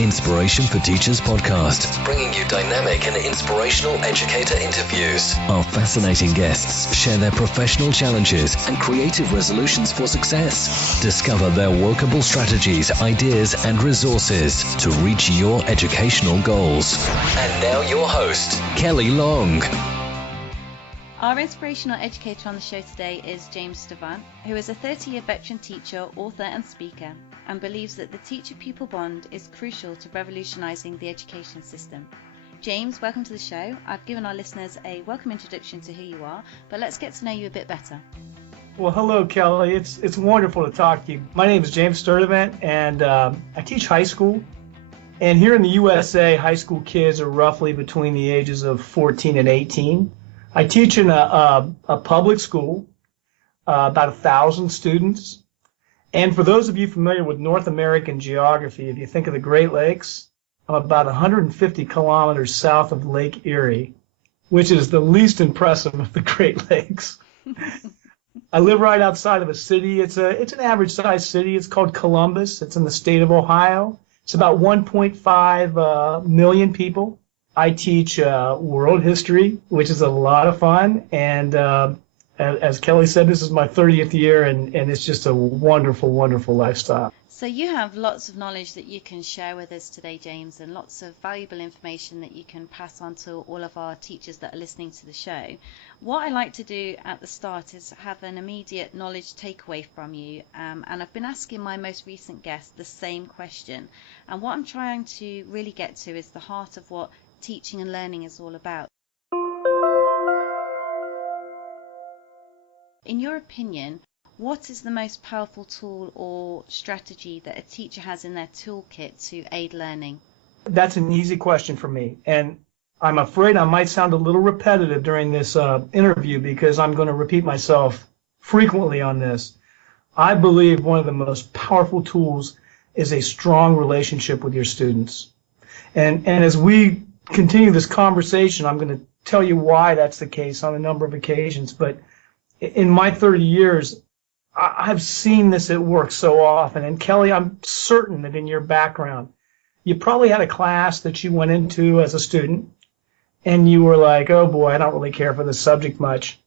Inspiration for Teachers podcast, bringing you dynamic and inspirational educator interviews. Our fascinating guests share their professional challenges and creative resolutions for success. Discover their workable strategies, ideas, and resources to reach your educational goals. And now your host, Kelly Long. Our inspirational educator on the show today is James Sturtevant, who is a 30-year veteran teacher, author and speaker, and believes that the teacher-pupil bond is crucial to revolutionising the education system. James, welcome to the show. I've given our listeners a welcome introduction to who you are, but let's get to know you a bit better. Well, hello, Kelly. It's wonderful to talk to you. My name is James Sturtevant, and I teach high school. And here in the USA, high school kids are roughly between the ages of 14 and 18. I teach in a public school, about 1,000 students. And for those of you familiar with North American geography, if you think of the Great Lakes, I'm about 150 kilometers south of Lake Erie, which is the least impressive of the Great Lakes. I live right outside of a city. It's an average-sized city. It's called Columbus. It's in the state of Ohio. It's about 1.5 million people. I teach world history, which is a lot of fun, and as Kelly said, this is my 30th year, and it's just a wonderful, wonderful lifestyle. So you have lots of knowledge that you can share with us today, James, and lots of valuable information that you can pass on to all of our teachers that are listening to the show. What I like to do at the start is have an immediate knowledge takeaway from you, and I've been asking my most recent guest the same question. And what I'm trying to really get to is the heart of what teaching and learning is all about. In your opinion, what is the most powerful tool or strategy that a teacher has in their toolkit to aid learning? That's an easy question for me, and I'm afraid I might sound a little repetitive during this interview because I'm going to repeat myself frequently on this. I believe one of the most powerful tools is a strong relationship with your students. And as we continue this conversation, I'm going to tell you why that's the case on a number of occasions. But in my 30 years, I've seen this at work so often. And Kelly, I'm certain that in your background, you probably had a class that you went into as a student, and you were like, oh boy, I don't really care for this subject much.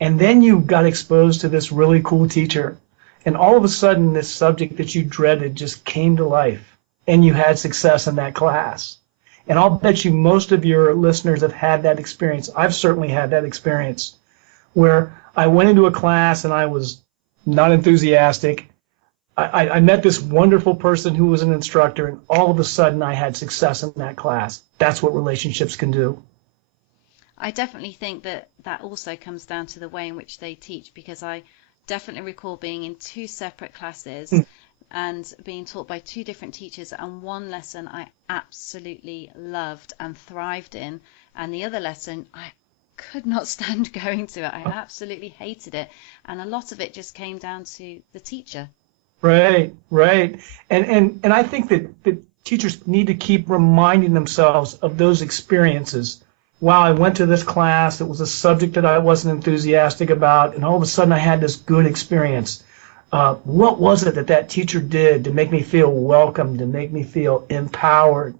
And then you got exposed to this really cool teacher. And all of a sudden, this subject that you dreaded just came to life, and you had success in that class. And I'll bet you most of your listeners have had that experience. I've certainly had that experience where I went into a class and I was not enthusiastic. I met this wonderful person who was an instructor, and all of a sudden I had success in that class. That's what relationships can do. I definitely think that also comes down to the way in which they teach, because I definitely recall being in two separate classes and being taught by two different teachers, and one lesson I absolutely loved and thrived in, and the other lesson I could not stand going to it. I absolutely hated it, and a lot of it just came down to the teacher. Right. And I think that teachers need to keep reminding themselves of those experiences. Wow, I went to this class, it was a subject that I wasn't enthusiastic about, and all of a sudden I had this good experience. What was it that teacher did to make me feel welcome, to make me feel empowered?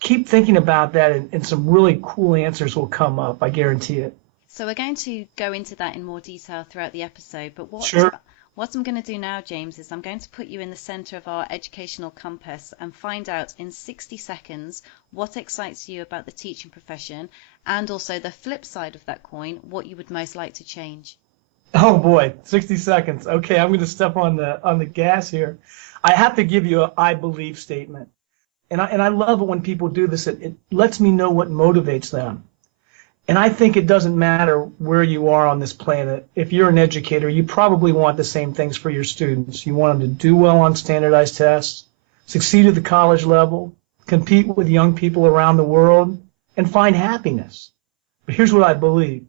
Keep thinking about that, and some really cool answers will come up, I guarantee it. So we're going to go into that in more detail throughout the episode, but what I'm going to do now, James, is I'm going to put you in the center of our educational compass and find out in 60 seconds what excites you about the teaching profession, and also the flip side of that coin, what you would most like to change. Oh boy, 60 seconds. Okay, I'm going to step on the gas here. I have to give you a I believe statement. And I love it when people do this. It lets me know what motivates them. And I think it doesn't matter where you are on this planet. If you're an educator, you probably want the same things for your students. You want them to do well on standardized tests, succeed at the college level, compete with young people around the world, and find happiness. But here's what I believe.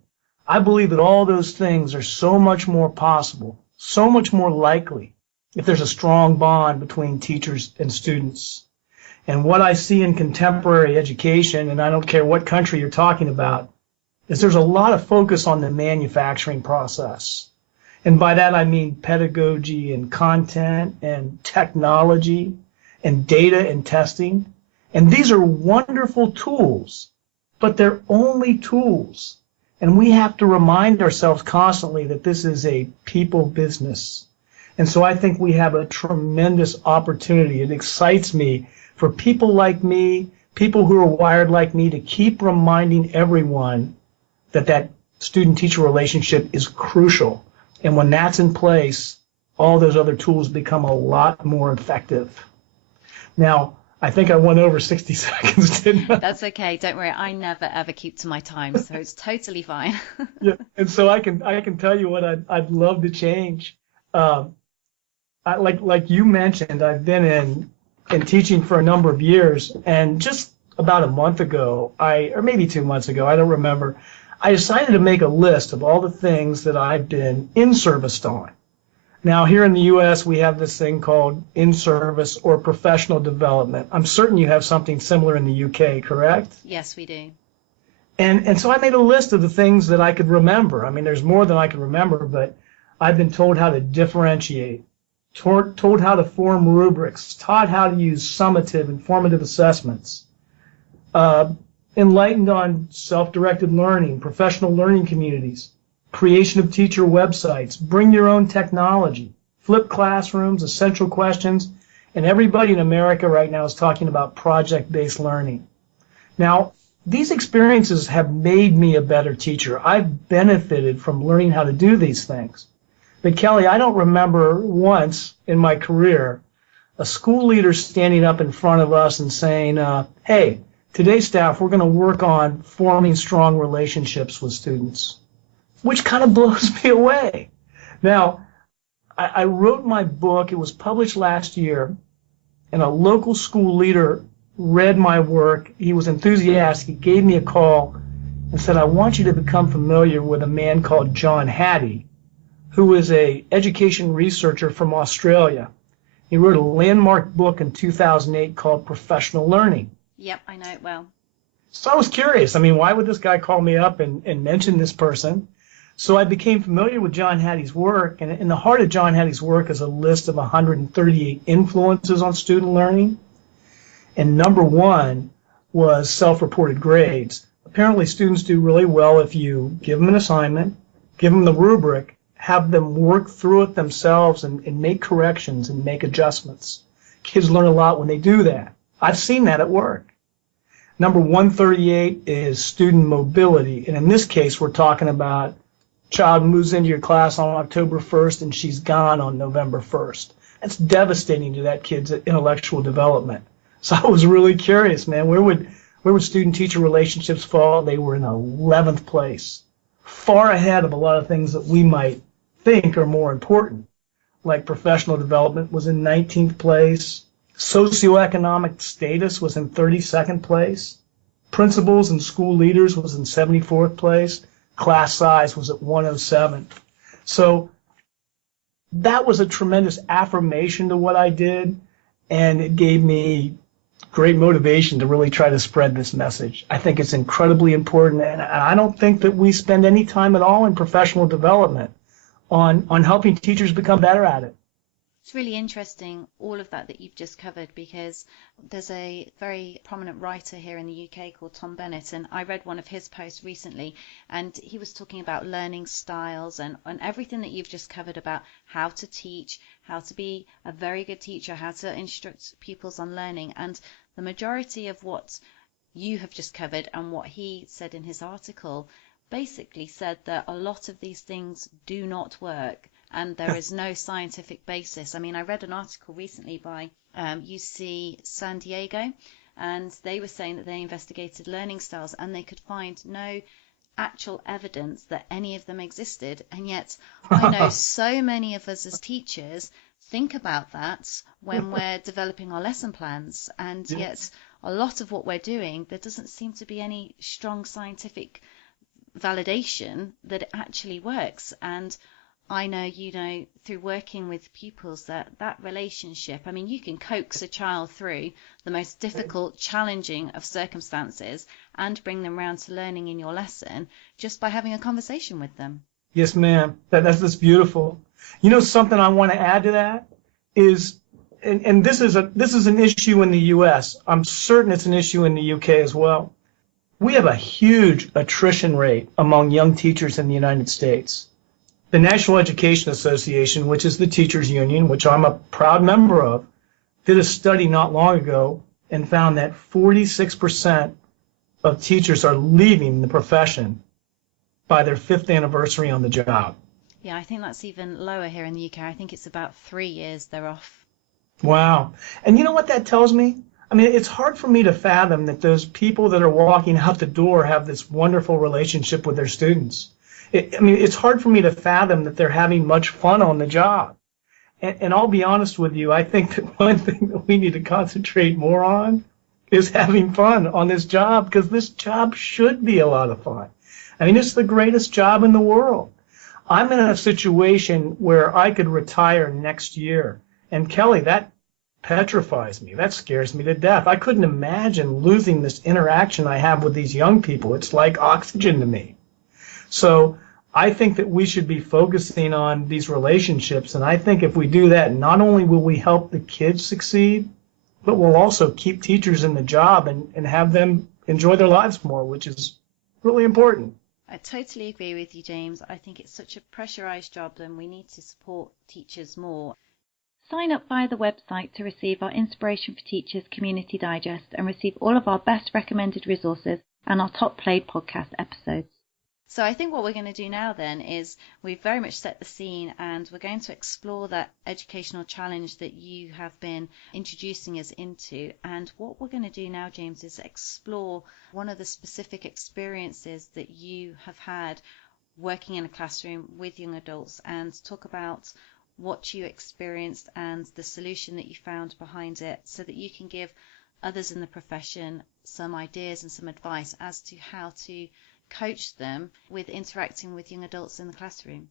I believe that all those things are so much more possible, so much more likely if there's a strong bond between teachers and students. And what I see in contemporary education, and I don't care what country you're talking about, is there's a lot of focus on the manufacturing process. And by that I mean pedagogy and content and technology. and data and testing. And these are wonderful tools, but they're only tools. And we have to remind ourselves constantly that this is a people business. And so I think we have a tremendous opportunity. It excites me for people like me, people who are wired like me, to keep reminding everyone that that student-teacher relationship is crucial. And when that's in place, all those other tools become a lot more effective. Now, I think I went over 60 seconds, didn't I? That's okay. Don't worry. I never, ever keep to my time, so it's totally fine. Yeah, and so I can tell you what I'd love to change. Like you mentioned, I've been in teaching for a number of years, and just about a month ago, or maybe 2 months ago, I don't remember, I decided to make a list of all the things that I've been in-serviced on. Now, here in the U.S., we have this thing called in-service or professional development. I'm certain you have something similar in the U.K., correct? Yes, we do. And so I made a list of the things that I could remember. I mean, there's more than I can remember, but I've been told how to differentiate, told how to form rubrics, taught how to use summative and formative assessments, enlightened on self-directed learning, professional learning communities, creation of teacher websites, bring your own technology, flipped classrooms, essential questions, and everybody in America right now is talking about project-based learning. Now, these experiences have made me a better teacher. I've benefited from learning how to do these things. But Kelly, I don't remember once in my career a school leader standing up in front of us and saying, hey, today's staff, we're going to work on forming strong relationships with students, which kind of blows me away. Now, I wrote my book. It was published last year, and a local school leader read my work. He was enthusiastic. He gave me a call and said, I want you to become familiar with a man called John Hattie, who is an education researcher from Australia. He wrote a landmark book in 2008 called Professional Learning. Yep, I know it well. So I was curious. I mean, why would this guy call me up and mention this person? So I became familiar with John Hattie's work, and in the heart of John Hattie's work is a list of 138 influences on student learning. And number one was self-reported grades. Apparently students do really well if you give them an assignment, give them the rubric, have them work through it themselves and make corrections and make adjustments. Kids learn a lot when they do that. I've seen that at work. Number 138 is student mobility. And in this case, we're talking about child moves into your class on October 1st and she's gone on November 1st. That's devastating to that kid's intellectual development. So I was really curious, man, where would student-teacher relationships fall? They were in 11th place, far ahead of a lot of things that we might think are more important, like professional development was in 19th place, socioeconomic status was in 32nd place, principals and school leaders was in 74th place, class size was at 107. So that was a tremendous affirmation to what I did, and it gave me great motivation to really try to spread this message. I think it's incredibly important, and I don't think that we spend any time at all in professional development on helping teachers become better at it. It's really interesting, all of that you've just covered, because there's a very prominent writer here in the UK called Tom Bennett, and I read one of his posts recently, and he was talking about learning styles and everything that you've just covered about how to teach, how to be a very good teacher, how to instruct pupils on learning. And the majority of what you have just covered and what he said in his article basically said that a lot of these things do not work. And there is no scientific basis. I mean, I read an article recently by UC San Diego, and they were saying that they investigated learning styles and they could find no actual evidence that any of them existed. And yet I know so many of us as teachers think about that when we're developing our lesson plans, and yet a lot of what we're doing, there doesn't seem to be any strong scientific validation that it actually works. And I know, you know, through working with pupils, that relationship, I mean, you can coax a child through the most difficult, challenging of circumstances and bring them around to learning in your lesson just by having a conversation with them. Yes, ma'am. That's beautiful. You know, something I want to add to that is and this is an issue in the U.S. I'm certain it's an issue in the U.K. as well. We have a huge attrition rate among young teachers in the United States. The National Education Association, which is the teachers union, which I'm a proud member of, did a study not long ago and found that 46% of teachers are leaving the profession by their 5th anniversary on the job. Yeah, I think that's even lower here in the UK. I think it's about 3 years they're off. Wow. And you know what that tells me? I mean, it's hard for me to fathom that those people that are walking out the door have this wonderful relationship with their students. It's hard for me to fathom that they're having much fun on the job. And I'll be honest with you, I think that one thing that we need to concentrate more on is having fun on this job, because this job should be a lot of fun. I mean, it's the greatest job in the world. I'm in a situation where I could retire next year. And Kelly, that petrifies me. That scares me to death. I couldn't imagine losing this interaction I have with these young people. It's like oxygen to me. So I think that we should be focusing on these relationships. And I think if we do that, not only will we help the kids succeed, but we'll also keep teachers in the job and have them enjoy their lives more, which is really important. I totally agree with you, James. I think it's such a pressurized job and we need to support teachers more. Sign up via the website to receive our Inspiration for Teachers Community Digest and receive all of our best recommended resources and our top played podcast episodes. So I think what we're going to do now then is we've very much set the scene and we're going to explore that educational challenge that you have been introducing us into. And what we're going to do now, James, is explore one of the specific experiences that you have had working in a classroom with young adults and talk about what you experienced and the solution that you found behind it so that you can give others in the profession some ideas and some advice as to how to coach them with interacting with young adults in the classroom.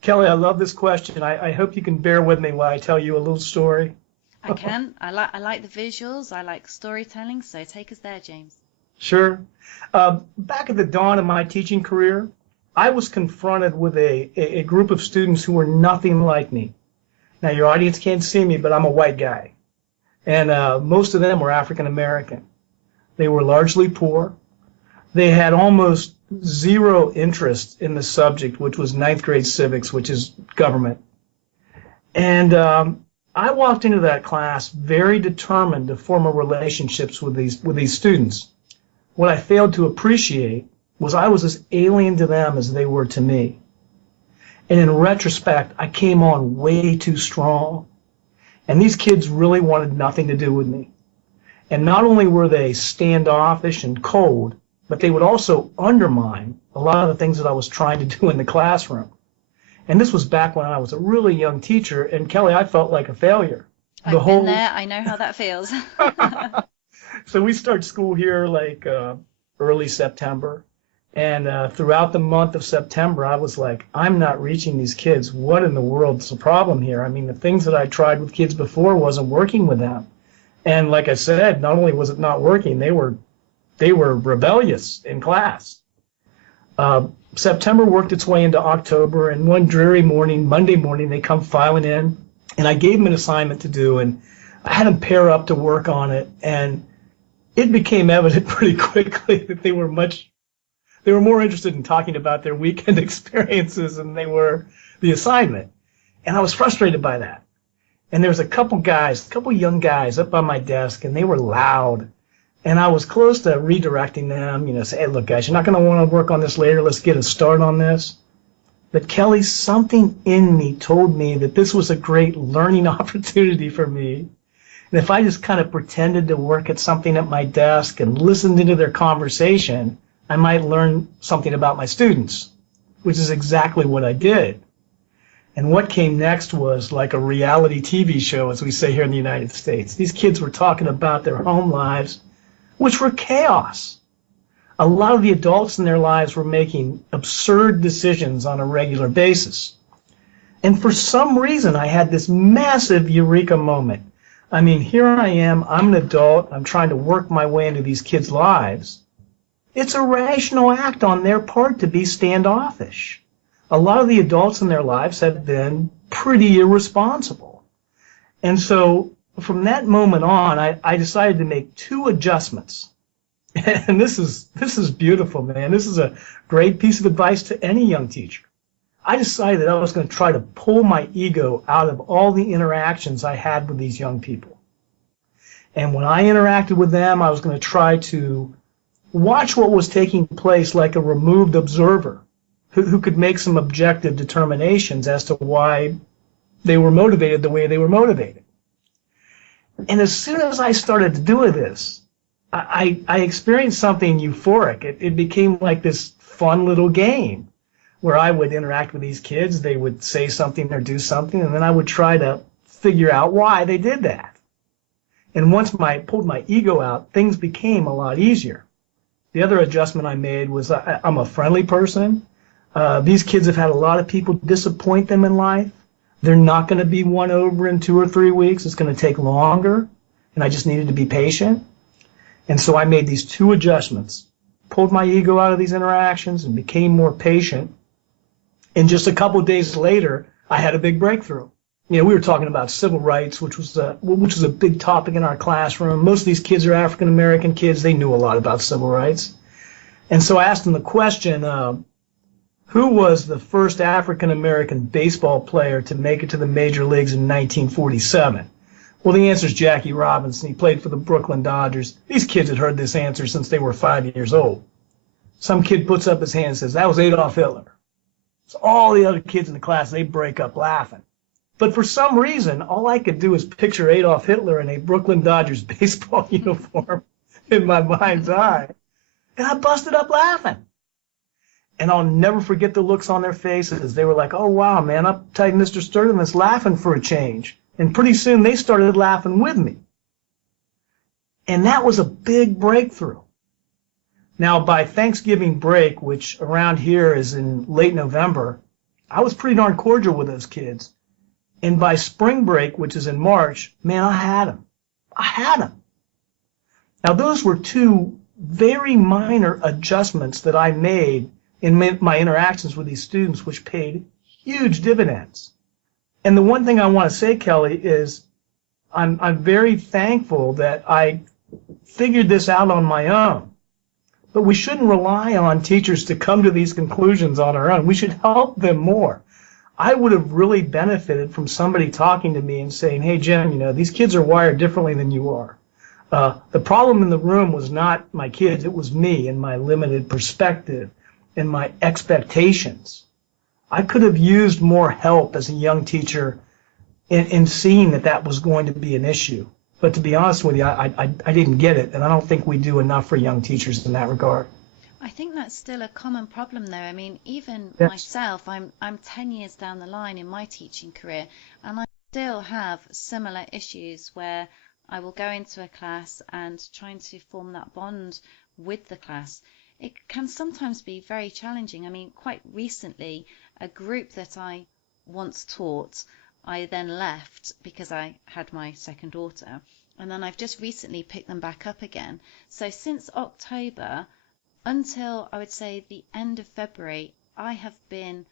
Kelly, I love this question. I hope you can bear with me while I tell you a little story. I can. I like the visuals. I like storytelling. So take us there, James. Sure. Back at the dawn of my teaching career, I was confronted with a group of students who were nothing like me. Now, your audience can't see me, but I'm a white guy. And most of them were African American. They were largely poor. They had almost zero interest in the subject, which was 9th grade civics, which is government. And I walked into that class very determined to form relationships with these students. What I failed to appreciate was I was as alien to them as they were to me. And in retrospect, I came on way too strong. And these kids really wanted nothing to do with me. And not only were they standoffish and cold, but they would also undermine a lot of the things that I was trying to do in the classroom. And this was back when I was a really young teacher, and Kelly, I felt like a failure. I've been there. I know how that feels. So we start school here like early September, and throughout the month of September, I was like, I'm not reaching these kids. What in the world's the problem here? I mean, the things that I tried with kids before wasn't working with them. And like I said, not only was it not working, they were rebellious in class. September worked its way into October, and one dreary morning, Monday morning, they come filing in, and I gave them an assignment to do, and I had them pair up to work on it, and it became evident pretty quickly that they were more interested in talking about their weekend experiences than they were the assignment. And I was frustrated by that. And there was a couple young guys up on my desk, and they were loud. And I was close to redirecting them, say, hey, look, guys, you're not going to want to work on this later. Let's get a start on this. But Kelly, something in me told me that this was a great learning opportunity for me. And if I just kind of pretended to work at something at my desk and listened into their conversation, I might learn something about my students, which is exactly what I did. And what came next was like a reality TV show, as we say here in the United States. These kids were talking about their home lives, which were chaos. A lot of the adults in their lives were making absurd decisions on a regular basis. And for some reason, I had this massive eureka moment. I mean, here I am, I'm an adult, I'm trying to work my way into these kids' lives. It's a rational act on their part to be standoffish. A lot of the adults in their lives have been pretty irresponsible. And so from that moment on, I decided to make two adjustments. And this is beautiful, man. This is a great piece of advice to any young teacher. I decided that I was going to try to pull my ego out of all the interactions I had with these young people. And when I interacted with them, I was going to try to watch what was taking place like a removed observer who could make some objective determinations as to why they were motivated the way they were motivated. And as soon as I started to do this, I experienced something euphoric. It became like this fun little game where I would interact with these kids. They would say something or do something, and then I would try to figure out why they did that. And once I pulled my ego out, things became a lot easier. The other adjustment I made was I'm a friendly person. These kids have had a lot of people disappoint them in life. They're not going to be won over in 2 or 3 weeks. It's going to take longer, and I just needed to be patient. And so I made these two adjustments, pulled my ego out of these interactions and became more patient. And just a couple of days later, I had a big breakthrough. We were talking about civil rights, which was a big topic in our classroom. Most of these kids are African American kids. They knew a lot about civil rights. And so I asked them the question, who was the first African American baseball player to make it to the major leagues in 1947? Well, the answer is Jackie Robinson. He played for the Brooklyn Dodgers. These kids had heard this answer since they were 5 years old. Some kid puts up his hand and says, that was Adolf Hitler. So all the other kids in the class, they break up laughing. But for some reason, all I could do is picture Adolf Hitler in a Brooklyn Dodgers baseball uniform in my mind's eye. And I busted up laughing. And I'll never forget the looks on their faces. They were like, oh, wow, man, uptight Mr. Sturtevant's laughing for a change. And pretty soon they started laughing with me. And that was a big breakthrough. Now, by Thanksgiving break, which around here is in late November, I was pretty darn cordial with those kids. And by spring break, which is in March, man, I had them. I had them. Now, those were two very minor adjustments that I made in my interactions with these students, which paid huge dividends. And the one thing I want to say, Kelly, is I'm very thankful that I figured this out on my own. But we shouldn't rely on teachers to come to these conclusions on our own. We should help them more. I would have really benefited from somebody talking to me and saying, hey, Jim, these kids are wired differently than you are. The problem in the room was not my kids. It was me and my limited perspective and my expectations. I could have used more help as a young teacher in seeing that was going to be an issue. But to be honest with you, I didn't get it, and I don't think we do enough for young teachers in that regard. I think that's still a common problem, though. I mean, even Yes. myself, I'm 10 years down the line in my teaching career, and I still have similar issues where I will go into a class and trying to form that bond with the class. It can sometimes be very challenging. I mean, quite recently, a group that I once taught, I then left because I had my second daughter, and then I've just recently picked them back up again. So since October until I would say the end of February, I have been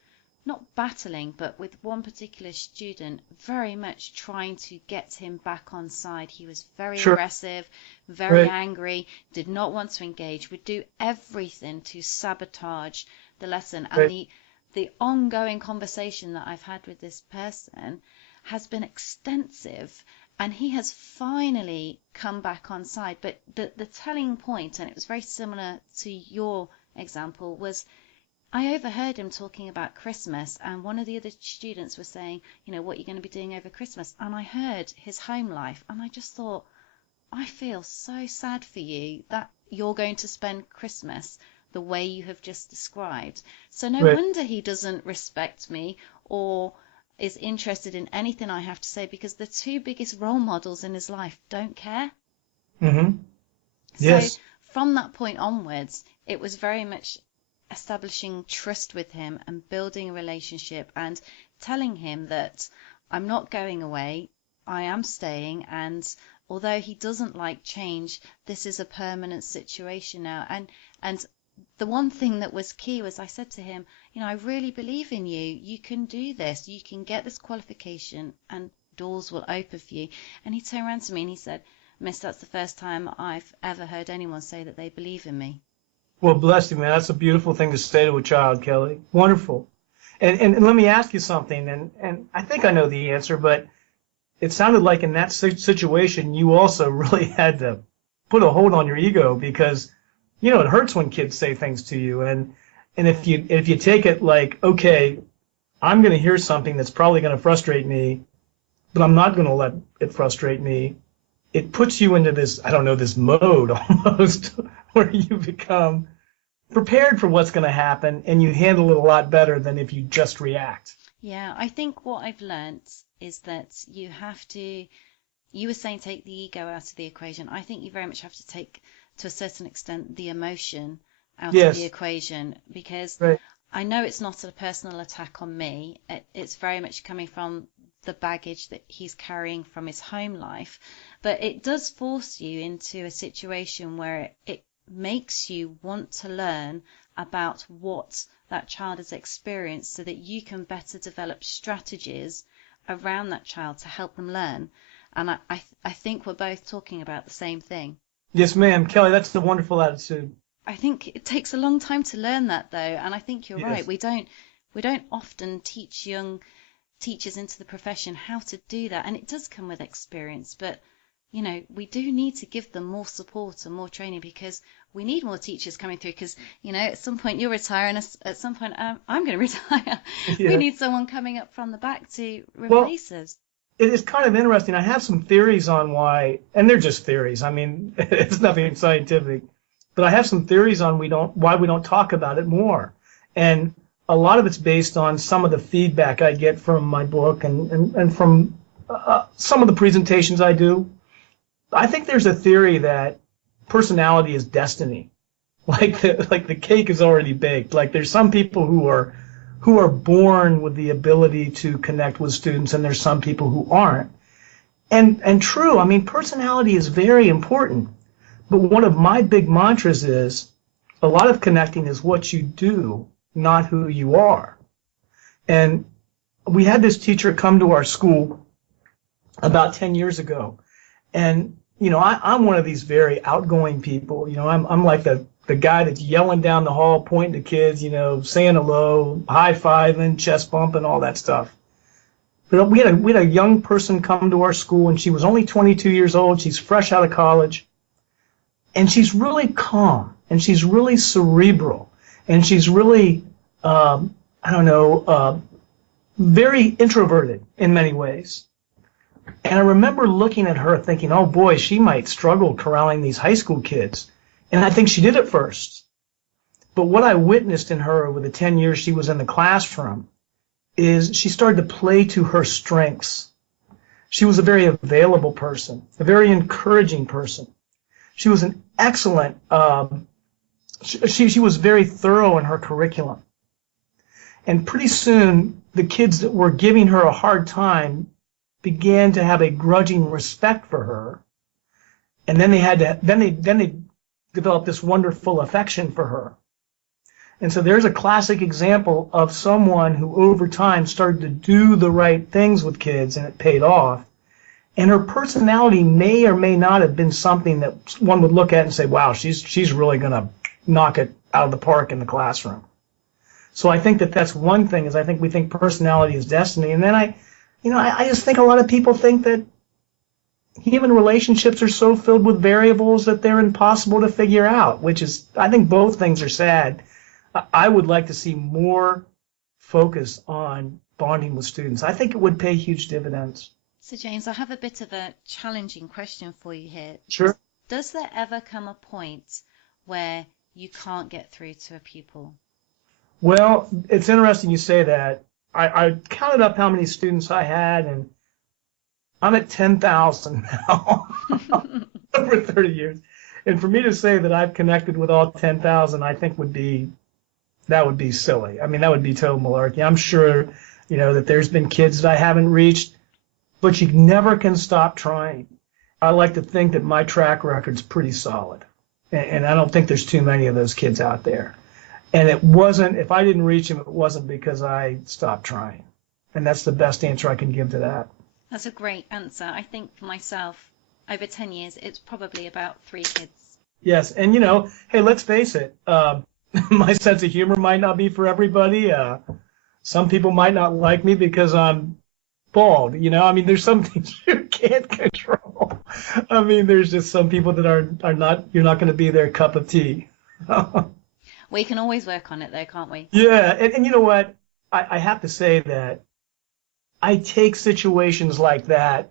not battling, but with one particular student, very much trying to get him back on side. He was very aggressive, very angry, did not want to engage, would do everything to sabotage the lesson. And the ongoing conversation that I've had with this person has been extensive, and he has finally come back on side. But the telling point, and it was very similar to your example, was I overheard him talking about Christmas, and one of the other students was saying, what are you going to be doing over Christmas? And I heard his home life, and I just thought, I feel so sad for you that you're going to spend Christmas the way you have just described. So no wonder he doesn't respect me or is interested in anything I have to say, because the two biggest role models in his life don't care. Mm-hmm. Yes. So from that point onwards, it was very much establishing trust with him and building a relationship and telling him that I'm not going away, I am staying, and although he doesn't like change, this is a permanent situation now. And the one thing that was key was I said to him, I really believe in you. You can do this. You can get this qualification and doors will open for you. And he turned around to me and he said, Miss, that's the first time I've ever heard anyone say that they believe in me. Well, bless you, man. That's a beautiful thing to say to a child, Kelly. Wonderful. And let me ask you something, and I think I know the answer, but it sounded like in that situation you also really had to put a hold on your ego, because, you know, it hurts when kids say things to you. And if you take it like, okay, I'm going to hear something that's probably going to frustrate me, but I'm not going to let it frustrate me, it puts you into this, I don't know, this mode almost where you become prepared for what's going to happen, and you handle it a lot better than if you just react. Yeah, I think what I've learned is that you have to, you were saying take the ego out of the equation. I think you very much have to take, to a certain extent, the emotion out of the equation, because I know it's not a personal attack on me. It's very much coming from the baggage that he's carrying from his home life. But it does force you into a situation where it makes you want to learn about what that child has experienced so that you can better develop strategies around that child to help them learn. And I think we're both talking about the same thing. Yes, ma'am. Kelly, that's a wonderful attitude. I think it takes a long time to learn that, though, and I think you're right. We don't often teach young teachers into the profession how to do that, and it does come with experience, but you know, we do need to give them more support and more training, because we need more teachers coming through, because, you know, at some point you'll retire, and at some point I'm going to retire. We need someone coming up from the back to replace us. It is kind of interesting. I have some theories on why, and they're just theories. I mean, it's nothing scientific, but I have some theories on why we don't talk about it more. And a lot of it's based on some of the feedback I get from my book and from some of the presentations I do. I think there's a theory that personality is destiny. Like the cake is already baked. Like there's some people who are born with the ability to connect with students, and there's some people who aren't. And true, I mean, personality is very important. But one of my big mantras is a lot of connecting is what you do, not who you are. And we had this teacher come to our school about 10 years ago. And, you know, I'm one of these very outgoing people. You know, I'm like the guy that's yelling down the hall, pointing to kids, you know, saying hello, high-fiving, chest bumping, all that stuff. But we had a young person come to our school, and she was only 22 years old. She's fresh out of college. And she's really calm, and she's really cerebral, and she's really, very introverted in many ways. And I remember looking at her thinking, oh boy, she might struggle corralling these high school kids. And I think she did at first. But what I witnessed in her over the 10 years she was in the classroom is she started to play to her strengths. She was a very available person, a very encouraging person. She was an excellent, she was very thorough in her curriculum. And pretty soon, the kids that were giving her a hard time began to have a grudging respect for her. And then they developed this wonderful affection for her. And so there's a classic example of someone who over time started to do the right things with kids, and it paid off. And her personality may or may not have been something that one would look at and say, wow, she's really going to knock it out of the park in the classroom. So I think that's one thing, is I think we think personality is destiny. And then I just think a lot of people think that human relationships are so filled with variables that they're impossible to figure out, which is, I think both things are sad. I would like to see more focus on bonding with students. I think it would pay huge dividends. So, James, I have a bit of a challenging question for you here. Sure. Does there ever come a point where you can't get through to a pupil? Well, it's interesting you say that. I counted up how many students I had, and I'm at 10,000 now, over 30 years. And for me to say that I've connected with all 10,000, I think would be silly. I mean, that would be total malarkey. I'm sure, that there's been kids that I haven't reached, but you never can stop trying. I like to think that my track record's pretty solid, and I don't think there's too many of those kids out there. And it wasn't, if I didn't reach them, it wasn't because I stopped trying. And that's the best answer I can give to that. That's a great answer. I think for myself, over 10 years, it's probably about 3 kids. Yes, and hey, let's face it. My sense of humor might not be for everybody. Some people might not like me because I'm bald. I mean, there's some things you can't control. I mean, there's just some people that are not. You're not going to be their cup of tea. We can always work on it, though, can't we? Yeah, and you know what? I have to say that I take situations like that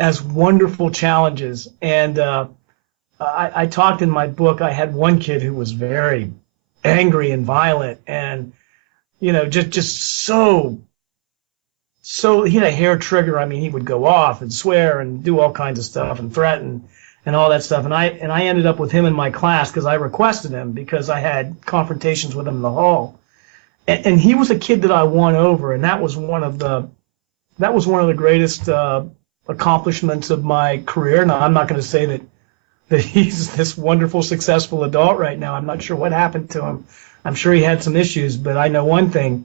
as wonderful challenges. And I talked in my book. I had one kid who was very angry and violent, and just so he had a hair trigger. I mean, he would go off and swear and do all kinds of stuff and threaten and all that stuff. And I ended up with him in my class because I requested him because I had confrontations with him in the hall. And he was a kid that I won over, and that was one of the greatest accomplishments of my career. Now, I'm not going to say that he's this wonderful, successful adult right now. I'm not sure what happened to him. I'm sure he had some issues, but I know one thing: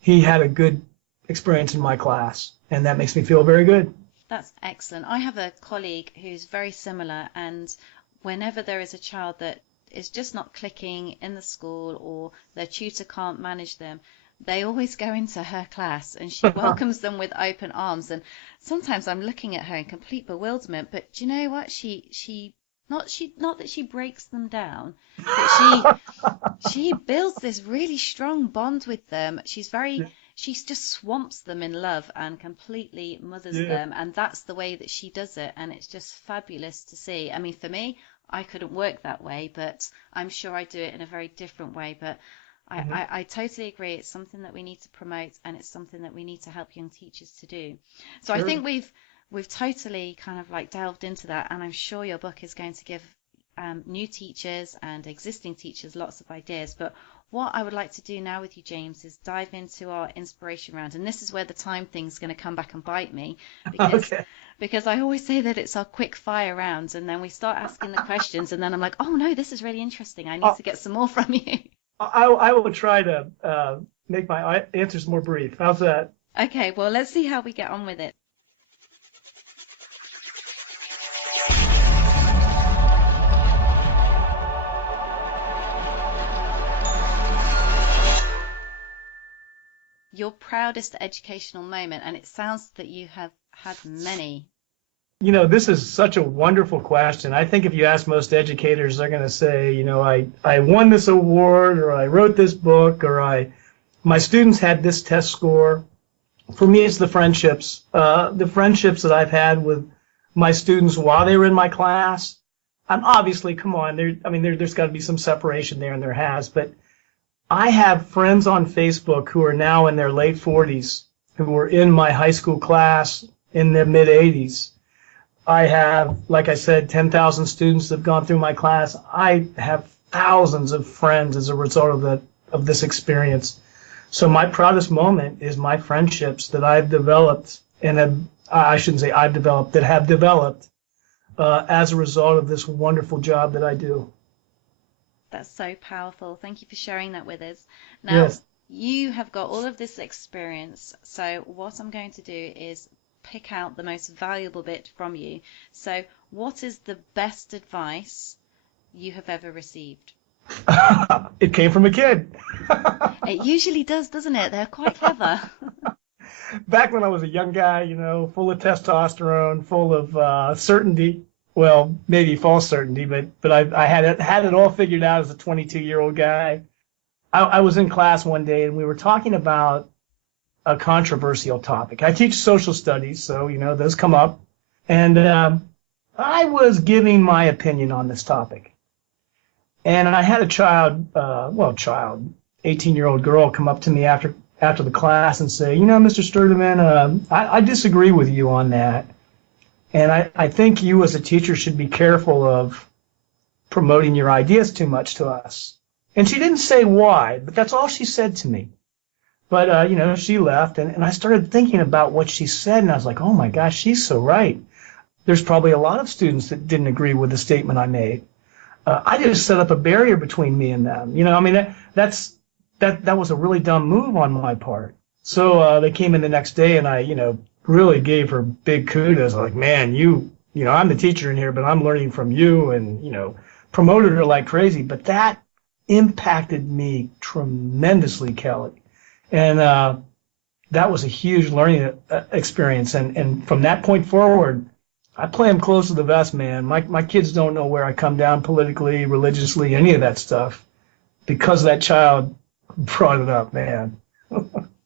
he had a good experience in my class, and that makes me feel very good. That's excellent. I have a colleague who's very similar, and whenever there is a child that is just not clicking in the school or their tutor can't manage them, they always go into her class and she welcomes them with open arms. And sometimes I'm looking at her in complete bewilderment, but do you know what? Not that she breaks them down, but she builds this really strong bond with them. She just swamps them in love and completely mothers them, and that's the way that she does it, and it's just fabulous to see. I mean, for me, I couldn't work that way, but I'm sure I do it in a very different way. But I totally agree. It's something that we need to promote, and it's something that we need to help young teachers to do. So sure. I think we've totally kind of like delved into that, and I'm sure your book is going to give new teachers and existing teachers lots of ideas. But what I would like to do now with you, James, is dive into our inspiration round. And this is where the time thing's going to come back and bite me. Because I always say that it's our quick fire round, and then we start asking the questions, and then I'm like, oh no, this is really interesting. I need to get some more from you. I will try to make my answers more brief. How's that? Okay, well, let's see how we get on with it. Your proudest educational moment, and it sounds that you have had many. This is such a wonderful question. I think if you ask most educators, they're going to say, I won this award, or I wrote this book, or my students had this test score. For me, it's the friendships that I've had with my students while they were in my class. Obviously, come on, there's got to be some separation there, and there has, but I have friends on Facebook who are now in their late 40s who were in my high school class in their mid 80s. I have, like I said, 10,000 students that have gone through my class. I have thousands of friends as a result of this experience. So my proudest moment is my friendships that I've developed, and that have developed as a result of this wonderful job that I do. That's so powerful. Thank you for sharing that with us. Now, yes. You have got all of this experience, so what I'm going to do is pick out the most valuable bit from you. So what is the best advice you have ever received? It came from a kid. It usually does, doesn't it? They're quite clever. Back when I was a young guy, full of testosterone, full of certainty. Well, maybe false certainty, but I had it all figured out as a 22-year-old guy. I was in class one day, and we were talking about a controversial topic. I teach social studies, so, those come up. And I was giving my opinion on this topic. And I had a 18-year-old girl come up to me after the class and say, Mr. Sturtevant, I disagree with you on that. And I think you as a teacher should be careful of promoting your ideas too much to us. And she didn't say why, but that's all she said to me. But, she left, and I started thinking about what she said, and I was like, oh, my gosh, she's so right. There's probably a lot of students that didn't agree with the statement I made. I just set up a barrier between me and them. That was a really dumb move on my part. So they came in the next day, and I, really gave her big kudos. Like, man, I'm the teacher in here, but I'm learning from you, and, promoted her like crazy. But that impacted me tremendously, Kelly. And that was a huge learning experience. And from that point forward, I play them close to the vest, man. My kids don't know where I come down politically, religiously, any of that stuff, because that child brought it up, man.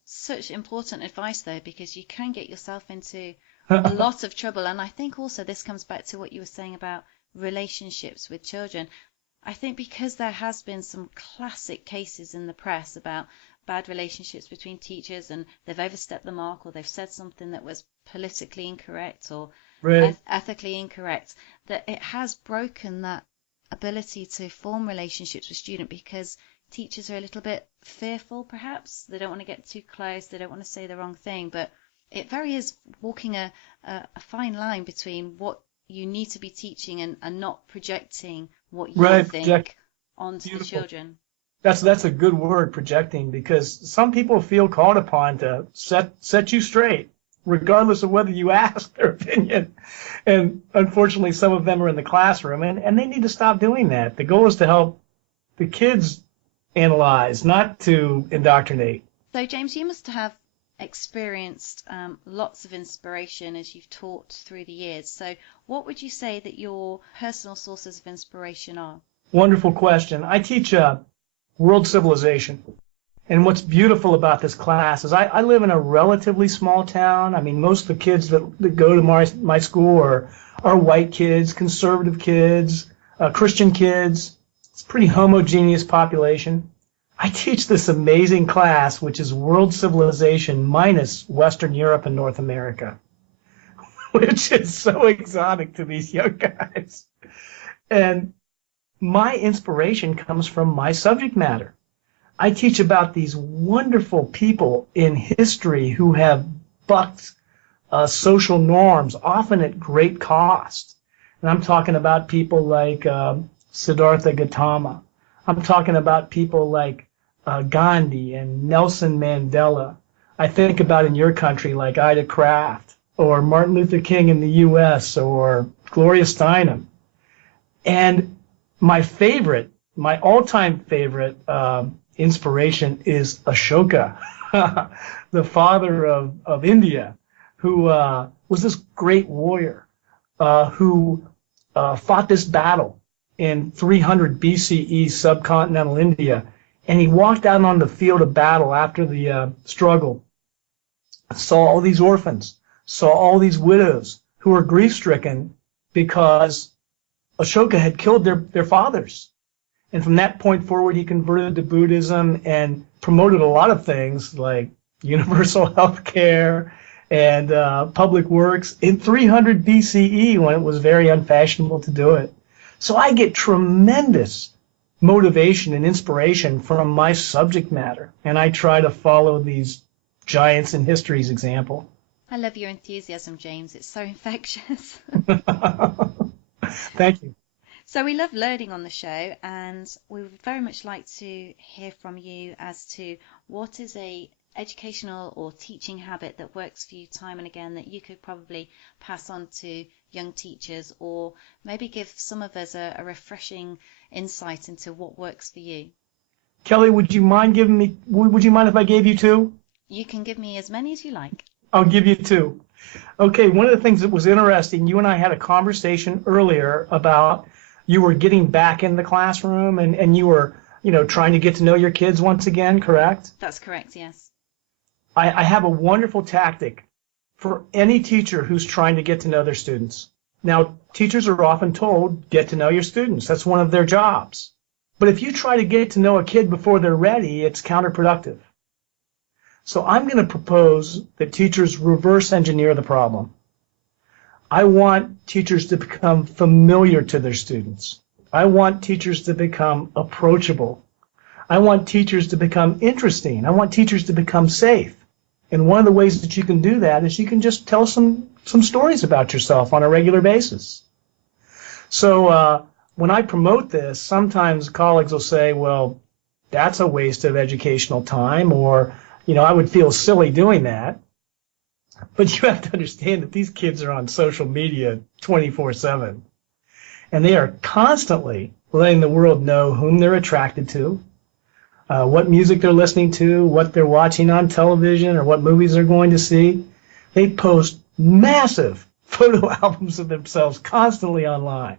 Such important advice, though, because you can get yourself into a lot of trouble. And I think also this comes back to what you were saying about relationships with children. I think because there has been some classic cases in the press about bad relationships between teachers, and they've overstepped the mark, or they've said something that was politically incorrect or ethically incorrect, that it has broken that ability to form relationships with students, because teachers are a little bit fearful, perhaps. They don't want to get too close. They don't want to say the wrong thing. But it very is walking a fine line between what you need to be teaching and not projecting what you think onto the children. That's a good word, projecting, because some people feel called upon to set you straight, regardless of whether you ask their opinion. And unfortunately, some of them are in the classroom, and they need to stop doing that. The goal is to help the kids analyze, not to indoctrinate. So, James, you must have experienced lots of inspiration as you've taught through the years. So what would you say that your personal sources of inspiration are? Wonderful question. I teach world civilization. And what's beautiful about this class is I live in a relatively small town. I mean, most of the kids that go to my school are white kids, conservative kids, Christian kids. It's a pretty homogeneous population. I teach this amazing class, which is world civilization minus Western Europe and North America, which is so exotic to these young guys. And my inspiration comes from my subject matter. I teach about these wonderful people in history who have bucked social norms, often at great cost. And I'm talking about people like Siddhartha Gautama. I'm talking about people like Gandhi and Nelson Mandela. I think about in your country like Ida Craft or Martin Luther King in the U.S. or Gloria Steinem. And my all-time favorite inspiration is Ashoka, the father of India, who was this great warrior who fought this battle in 300 BCE subcontinental India. And he walked out on the field of battle after the struggle, saw all these orphans, saw all these widows who were grief-stricken because Ashoka had killed their fathers. And from that point forward, he converted to Buddhism and promoted a lot of things like universal health care and public works in 300 BCE when it was very unfashionable to do it. So I get tremendous motivation and inspiration from my subject matter, and I try to follow these giants in history's example. I love your enthusiasm, James. It's so infectious. Thank you. So we love learning on the show, and we would very much like to hear from you as to what is a educational or teaching habit that works for you time and again that you could probably pass on to young teachers, or maybe give some of us a refreshing insight into what works for you. Kelly, would you mind if I gave you two? You can give me as many as you like. I'll give you two. Okay, one of the things that was interesting, you and I had a conversation earlier about you were getting back in the classroom and you were, trying to get to know your kids once again, correct? That's correct, yes. I have a wonderful tactic for any teacher who's trying to get to know their students. Now, teachers are often told, get to know your students. That's one of their jobs. But if you try to get to know a kid before they're ready, it's counterproductive. So I'm going to propose that teachers reverse engineer the problem. I want teachers to become familiar to their students. I want teachers to become approachable. I want teachers to become interesting. I want teachers to become safe. And one of the ways that you can do that is you can just tell some stories about yourself on a regular basis. So when I promote this, sometimes colleagues will say, well, that's a waste of educational time, or, I would feel silly doing that. But you have to understand that these kids are on social media 24/7, and they are constantly letting the world know whom they're attracted to, what music they're listening to, what they're watching on television, or what movies they're going to see. They post massive photo albums of themselves constantly online.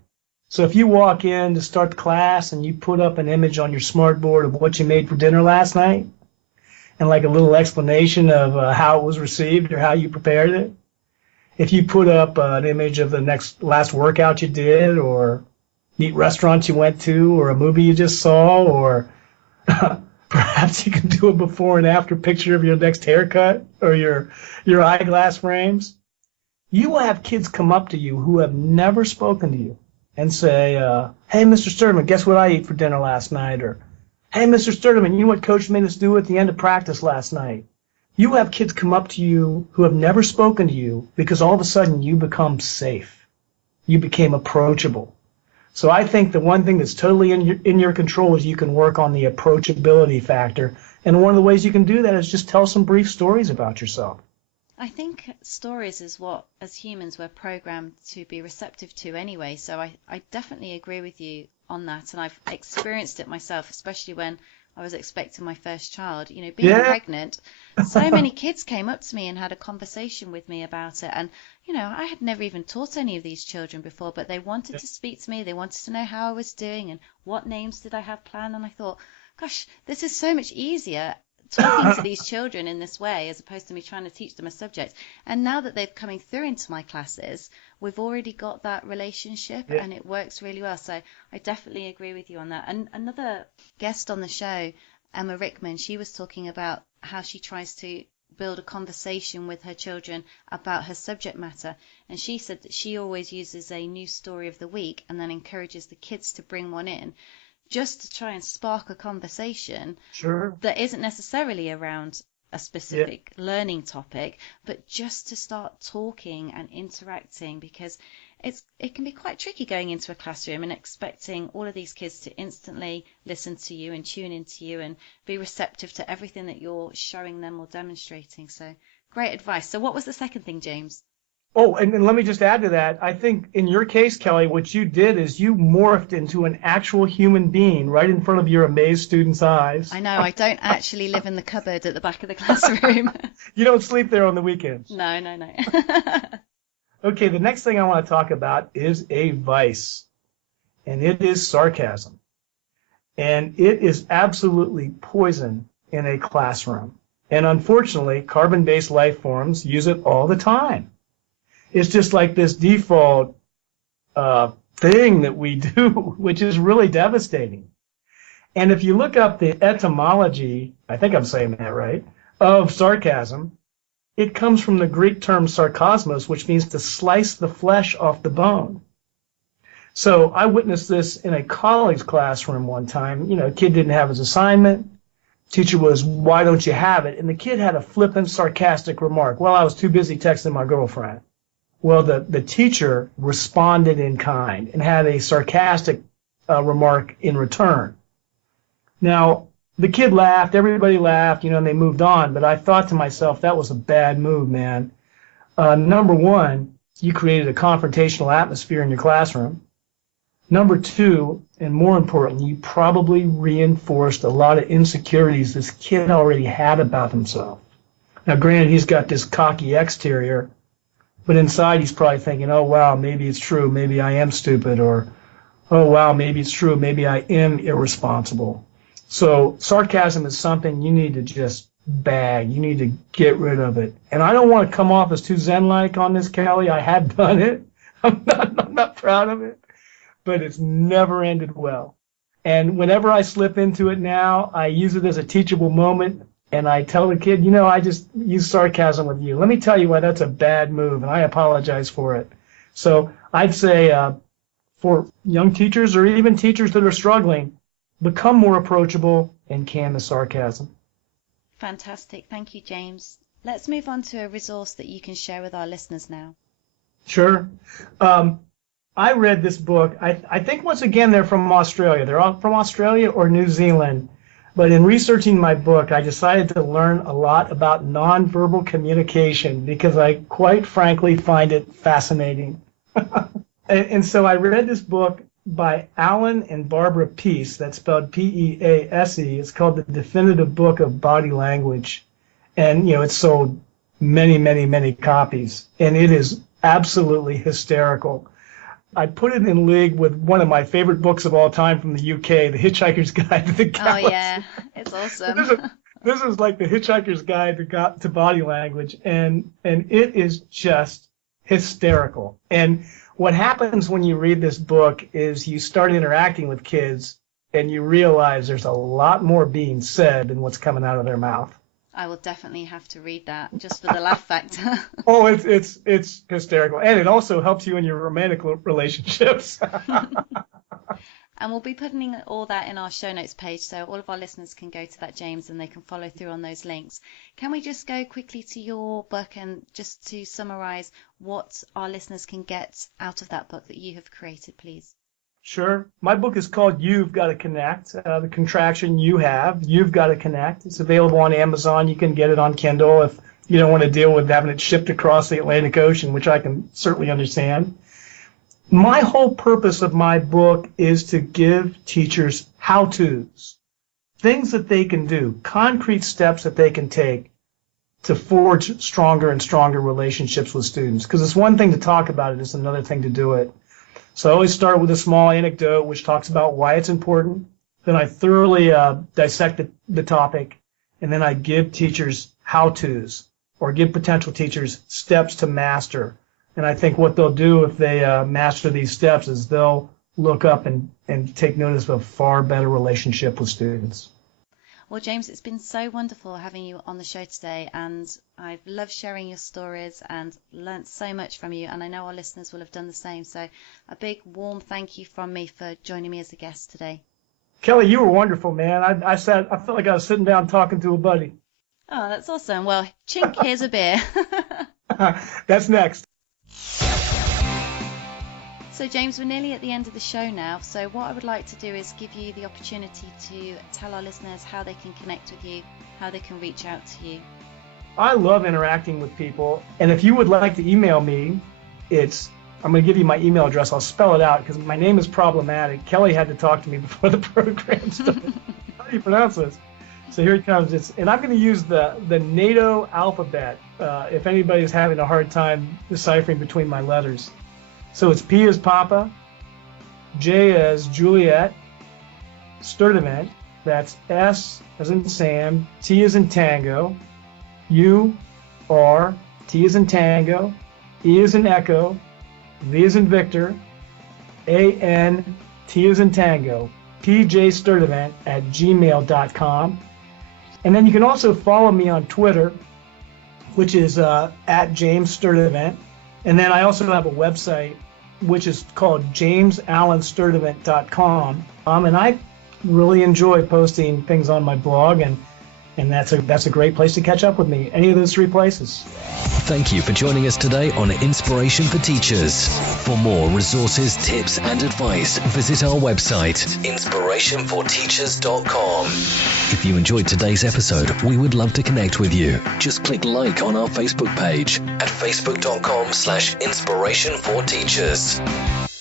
So if you walk in to start the class and you put up an image on your smart board of what you made for dinner last night, and like a little explanation of how it was received or how you prepared it, if you put up an image of the last workout you did, or neat restaurant you went to, or a movie you just saw, or perhaps you can do a before and after picture of your next haircut or your eyeglass frames, you will have kids come up to you who have never spoken to you and say, hey, Mr. Sturtevant, guess what I ate for dinner last night? Or, hey, Mr. Sturtevant, you know what Coach made us do at the end of practice last night? You have kids come up to you who have never spoken to you because all of a sudden you become safe. You became approachable. So I think the one thing that's totally in your control is you can work on the approachability factor. And one of the ways you can do that is just tell some brief stories about yourself. I think stories is what, as humans, we're programmed to be receptive to anyway. So I definitely agree with you on that. And I've experienced it myself, especially when I was expecting my first child. You know, being pregnant, so many kids came up to me and had a conversation with me about it. And, you know, I had never even taught any of these children before, but they wanted to speak to me. They wanted to know how I was doing and what names did I have planned. And I thought, gosh, this is so much easier talking to these children in this way as opposed to me trying to teach them a subject. And now that they're coming through into my classes, we've already got that relationship and it works really well. So I definitely agree with you on that. And another guest on the show, Emma Rickman, she was talking about how she tries to build a conversation with her children about her subject matter. And she said that she always uses a new story of the week and then encourages the kids to bring one in, just to try and spark a conversation that isn't necessarily around a specific learning topic, but just to start talking and interacting, because it can be quite tricky going into a classroom and expecting all of these kids to instantly listen to you and tune into you and be receptive to everything that you're showing them or demonstrating. So great advice. So what was the second thing, James? Oh, and let me just add to that. I think in your case, Kelly, what you did is you morphed into an actual human being right in front of your amazed students' eyes. I know. I don't actually live in the cupboard at the back of the classroom. You don't sleep there on the weekends. No. Okay, the next thing I want to talk about is a vice, and it is sarcasm. And it is absolutely poison in a classroom. And unfortunately, carbon-based life forms use it all the time. It's just like this default thing that we do, which is really devastating. And if you look up the etymology, I think I'm saying that right, of sarcasm, it comes from the Greek term sarkasmos, which means to slice the flesh off the bone. So I witnessed this in a college classroom one time. You know, a kid didn't have his assignment. Teacher was, why don't you have it? And the kid had a flippant, sarcastic remark. Well, I was too busy texting my girlfriend. Well, the teacher responded in kind and had a sarcastic remark in return. Now, the kid laughed, everybody laughed, and they moved on. But I thought to myself, that was a bad move, man. Number one, you created a confrontational atmosphere in your classroom. Number two, and more importantly, you probably reinforced a lot of insecurities this kid already had about himself. Now, granted, he's got this cocky exterior, but inside he's probably thinking, oh, wow, maybe it's true. Maybe I am stupid. Or, oh, wow, maybe it's true. Maybe I am irresponsible. So sarcasm is something you need to just bag. You need to get rid of it. And I don't want to come off as too zen-like on this, Kelly. I have done it. I'm not proud of it. But it's never ended well. And whenever I slip into it now, I use it as a teachable moment. And I tell the kid, I just use sarcasm with you. Let me tell you why that's a bad move, and I apologize for it. So I'd say for young teachers or even teachers that are struggling, become more approachable and can the sarcasm. Fantastic. Thank you, James. Let's move on to a resource that you can share with our listeners now. Sure. I read this book. I think, once again, they're from Australia. They're all from Australia or New Zealand. But in researching my book, I decided to learn a lot about nonverbal communication because I quite frankly find it fascinating. And so I read this book by Alan and Barbara Pease, that's spelled Pease. It's called The Definitive Book of Body Language. And, it's sold many, many, many copies. And it is absolutely hysterical. I put it in league with one of my favorite books of all time from the UK, The Hitchhiker's Guide to the Galaxy. Oh, yeah. It's awesome. This is like The Hitchhiker's Guide to Body Language. And it is just hysterical. And what happens when you read this book is you start interacting with kids and you realize there's a lot more being said than what's coming out of their mouth. I will definitely have to read that just for the laugh factor. Oh, it's hysterical. And it also helps you in your romantic relationships. And we'll be putting all that in our show notes page, so all of our listeners can go to that, James, and they can follow through on those links. Can we just go quickly to your book and just to summarize what our listeners can get out of that book that you have created, please? Sure. My book is called You've Got to Connect. The contraction You've Got to Connect. It's available on Amazon. You can get it on Kindle if you don't want to deal with having it shipped across the Atlantic Ocean, which I can certainly understand. My whole purpose of my book is to give teachers how-tos, things that they can do, concrete steps that they can take to forge stronger and stronger relationships with students. Because it's one thing to talk about it, it's another thing to do it. So I always start with a small anecdote which talks about why it's important. Then I thoroughly dissect the topic, and then I give teachers how-tos or give potential teachers steps to master. And I think what they'll do if they master these steps is they'll look up and take notice of a far better relationship with students. Well, James, it's been so wonderful having you on the show today, and I've loved sharing your stories and learnt so much from you, and I know our listeners will have done the same. So a big, warm thank you from me for joining me as a guest today. Kelly, you were wonderful, man. I felt like I was sitting down talking to a buddy. Oh, that's awesome. Well, chink, here's a beer. That's next. So, James, we're nearly at the end of the show now. So what I would like to do is give you the opportunity to tell our listeners how they can connect with you, how they can reach out to you. I love interacting with people. And if you would like to email me, I'm going to give you my email address. I'll spell it out because my name is problematic. Kelly had to talk to me before the program started. How do you pronounce this? So here it comes. And I'm going to use the NATO alphabet if anybody's having a hard time deciphering between my letters. So it's P as Papa, J as Juliet, Sturtevant, that's S as in Sam, T as in Tango, U, R, T as in Tango, E as in Echo, V as in Victor, A, N, T as in Tango, pjsturtevant@gmail.com. And then you can also follow me on Twitter, which is at James Sturtevant. And then I also have a website, which is called jamesallansturtevant.com. And I really enjoy posting things on my blog, and that's a great place to catch up with me. Any of those three places. Thank you for joining us today on Inspiration for Teachers. For more resources, tips, and advice, visit our website, inspirationforteachers.com. If you enjoyed today's episode, we would love to connect with you. Just click like on our Facebook page at facebook.com/inspirationforteachers.